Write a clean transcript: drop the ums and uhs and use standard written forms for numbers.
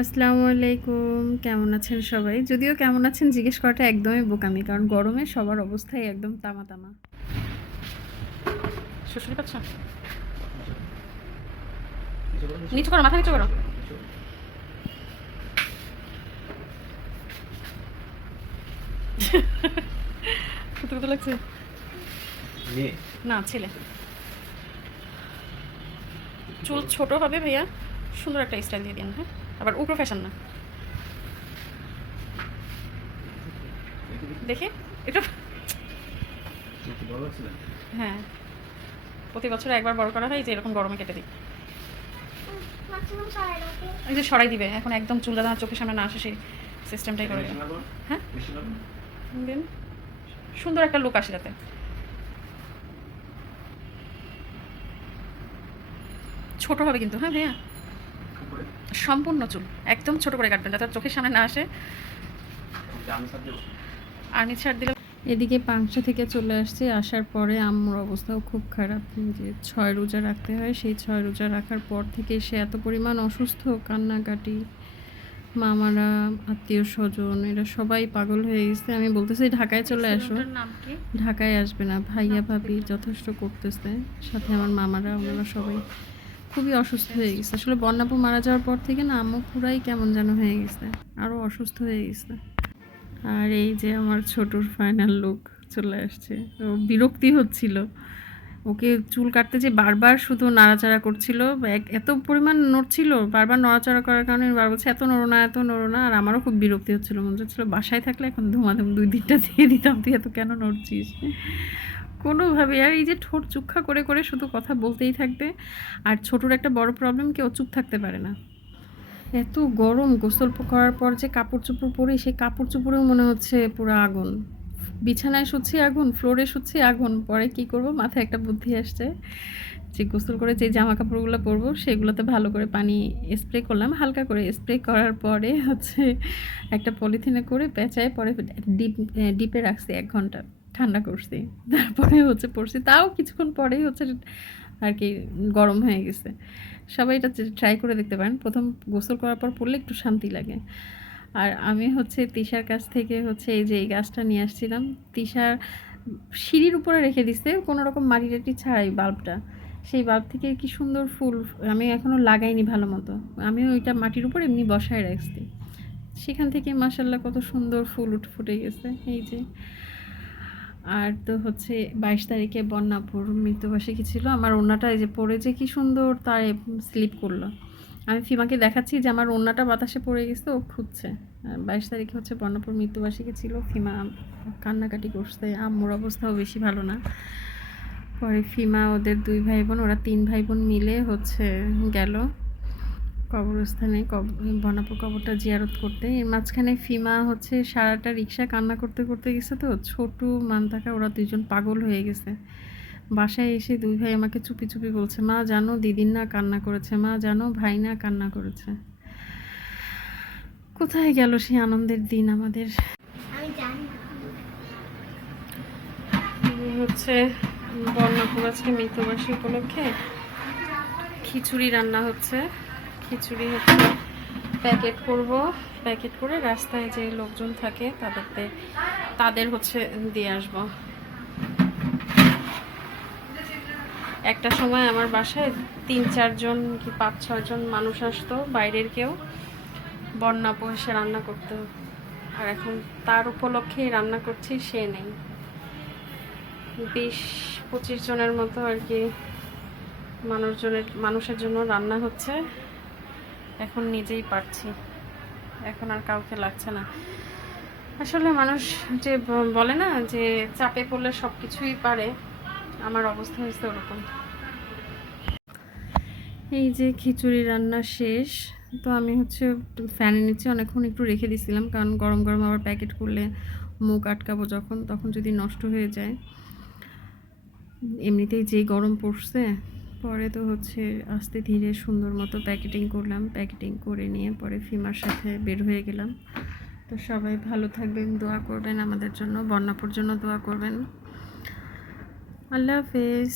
আসসালামু আলাইকুম, কেমন আছেন সবাই? যদিও কেমন আছেন জিজ্ঞেস করাটা একদমই বোকামি, কারণ গরমে সবার অবস্থাই একদম তামা তামা। শুশুরি পাচ্ছ? নিচু করো, মাথা নিচু করো। কত কত লাগছে? না, ছেলে। চুল ছোট হবে ভাইয়া, সুন্দর একটা স্টাইল দিয়ে দিন। হ্যাঁ, আবার উগ্র ফ্যাশন না। দেখে এটা। হ্যাঁ, প্রতি বছর একবার বড় করা হয়, যে এরকম গরমে কেটে দিই। এই যে সরাই দিবে এখন, একদম চুল দাদা চোখের সামনে না আসে সেই সিস্টেমটাই করে। হ্যাঁ, দিন সুন্দর একটা লুক আসে যাতে। ছোট হবে কিন্তু, হ্যাঁ ভাইয়া, সম্পূর্ণ চুল একদম ছোট করে কাটবেন যাতে চোখের সামনে না আসে। আর্মি ছাড় দিলে। এদিকে পাংশা থেকে চলে আসছে, আসার পরে আম্মুর অবস্থাও খুব খারাপ। যে 6 রোজা রাখতে হয়, সেই 6 রোজা রাখার পর থেকে সে এত পরিমাণ অসুস্থ, কান্নাকাটি, মামারা, আত্মীয় স্বজন এরা সবাই পাগল হয়ে গেছে। আমি বলতেছি ঢাকায় চলে আসো, ঢাকায় আসবে না, ভাইয়া ভাবি যথেষ্ট করতেছে, সাথে আমার মামারা, ওনারা সবাই খুবই অসুস্থ হয়ে গেছে। আসলে বন্যাপু মারা যাওয়ার পর থেকে না আম্মু পুরাই কেমন যেন হয়ে গেছে, আরও অসুস্থ হয়ে গেছে। আর এই যে আমার ছোটর ফাইনাল লুক চলে আসছে। ও বিরক্তি হচ্ছিল, ওকে চুল কাটতে যে বারবার শুধু নাড়াচাড়া করছিল, এত পরিমাণ নড়ছিল, বারবার নড়াচাড়া করার কারণে বার বলছে এত নড়ো না, এত নড়ো না। আর আমারও খুব বিরক্তি হচ্ছিল, মনে হচ্ছিল বাসায় থাকলে এখন ধুমাধুম 2-3টা দিয়ে দিতাম, তুই এত কেন নড়ছিস কোনোভাবে। আর এই যে ঠোঁট চুক্ষা করে করে শুধু কথা বলতেই থাকবে। আর ছোটোর একটা বড় প্রবলেম, কেউ চুপ থাকতে পারে না। এত গরম, গোসল করার পর যে কাপড় চোপড় পরি, সেই কাপড় চোপড়েও মনে হচ্ছে পুরো আগুন। বিছানায় শুচ্ছি আগুন, ফ্লোরে শুচ্ছি আগুন। পরে কি করব, মাথায় একটা বুদ্ধি আসছে যে গোসল করে যে জামা কাপড়গুলো পরবো সেগুলোতে ভালো করে পানি স্প্রে করলাম, হালকা করে স্প্রে করার পরে হচ্ছে একটা পলিথিনে করে পেঁচায় পরে ডিপে রাখছি 1 ঘন্টা, ঠান্ডা করছি, তারপরে হচ্ছে পরছি। তাও কিছুক্ষণ পরেই হচ্ছে আর কি গরম হয়ে গেছে। সবাই এটা ট্রাই করে দেখতে পারেন, প্রথম গোসল করার পর পরলে একটু শান্তি লাগে। আর আমি হচ্ছে তিশার কাছ থেকে হচ্ছে এই যে এই গাছটা নিয়ে আসছিলাম। তিশার সিঁড়ির উপরে রেখে দিছে কোনো রকম মাটি টাটি ছাড়াই বাল্বটা। সেই বাল্ব থেকে কি সুন্দর ফুল, আমি এখনও লাগাইনি ভালো মতো। আমি ওইটা মাটির উপর এমনি বসায় রাখছি, সেখান থেকে মাশাল্লাহ কত সুন্দর ফুল ফুটে গেছে। এই যে আর তো হচ্ছে 22 তারিখে বন্যাপুর মৃত্যুবার্ষিকী ছিল। আমার ওড়নাটা এই যে পরে যে কি সুন্দর তার স্লিপ করলো। আমি ফিমাকে দেখাচ্ছি যে আমার ওড়নাটা বাতাসে পড়ে গেছে, ও খুঁজছে। 22 তারিখে হচ্ছে বন্যাপুর মৃত্যুবার্ষিকী ছিল। ফিমা কান্নাকাটি করছে, আম্মুর অবস্থাও বেশি ভালো না। পরে ফিমা ওদের 2 ভাই বোন, ওরা 3 ভাই বোন মিলে হচ্ছে গেল কবরস্থানে বনাপুর কবরটা জিয়ারত করতে। এর মাঝখানে ফিমা হচ্ছে সারাটা রিক্সা কান্না করতে করতে গেছে। তো ছোটু মান্তাকা ওরা 2জন পাগল হয়ে গেছে। বাসায় এসে 2 ভাই আমাকে চুপি চুপি বলছে, মা জানো দিদির না কান্না করেছে, মা জানো ভাই না কান্না করেছে। কোথায় গেল সেই আনন্দের দিন আমাদের। হচ্ছে বন্যাপুর আজকে মৃত্যুবার্ষিকী উপলক্ষে খিচুড়ি রান্না হচ্ছে। খিচুড়ি হচ্ছে প্যাকেট করব, প্যাকেট করে রাস্তায় যে লোকজন থাকে তাদের হচ্ছে দিয়ে আসব। একটা সময় আমার বাসায় 3-4 জন কি 5-6 জন মানুষ আসতো, বাইরের কেউ, বন্যা এসে রান্না করতো। আর এখন তার উপলক্ষেই রান্না করছি, সে নেই। 20-25 জনের মতো আর কি মানুষের জন্য রান্না হচ্ছে। এখন নিজেই পারছি, এখন আর কাউকে লাগছে না। আসলে মানুষ যে বলে না যে চাপে পড়লে সব কিছুই পারে, আমার অবস্থা হয়েছে ওরকম। এই যে খিচুড়ি রান্না শেষ। তো আমি হচ্ছে ফ্যানের নিচে অনেকক্ষণ একটু রেখে দিয়েছিলাম, কারণ গরম গরম আবার প্যাকেট করলে মুখ আটকাবো তখন যদি নষ্ট হয়ে যায়। এমনিতেই যেই গরম পড়ছে, পরে তো হচ্ছে আস্তে ধীরে সুন্দর মতো প্যাকেটিং করলাম। প্যাকেটিং করে নিয়ে পরে ফিমার সাথে বের হয়ে গেলাম। তো সবাই ভালো থাকবেন, দোয়া করবেন আমাদের জন্য, বন্যাপুর জন্য দোয়া করবেন। আল্লাহ হাফেজ।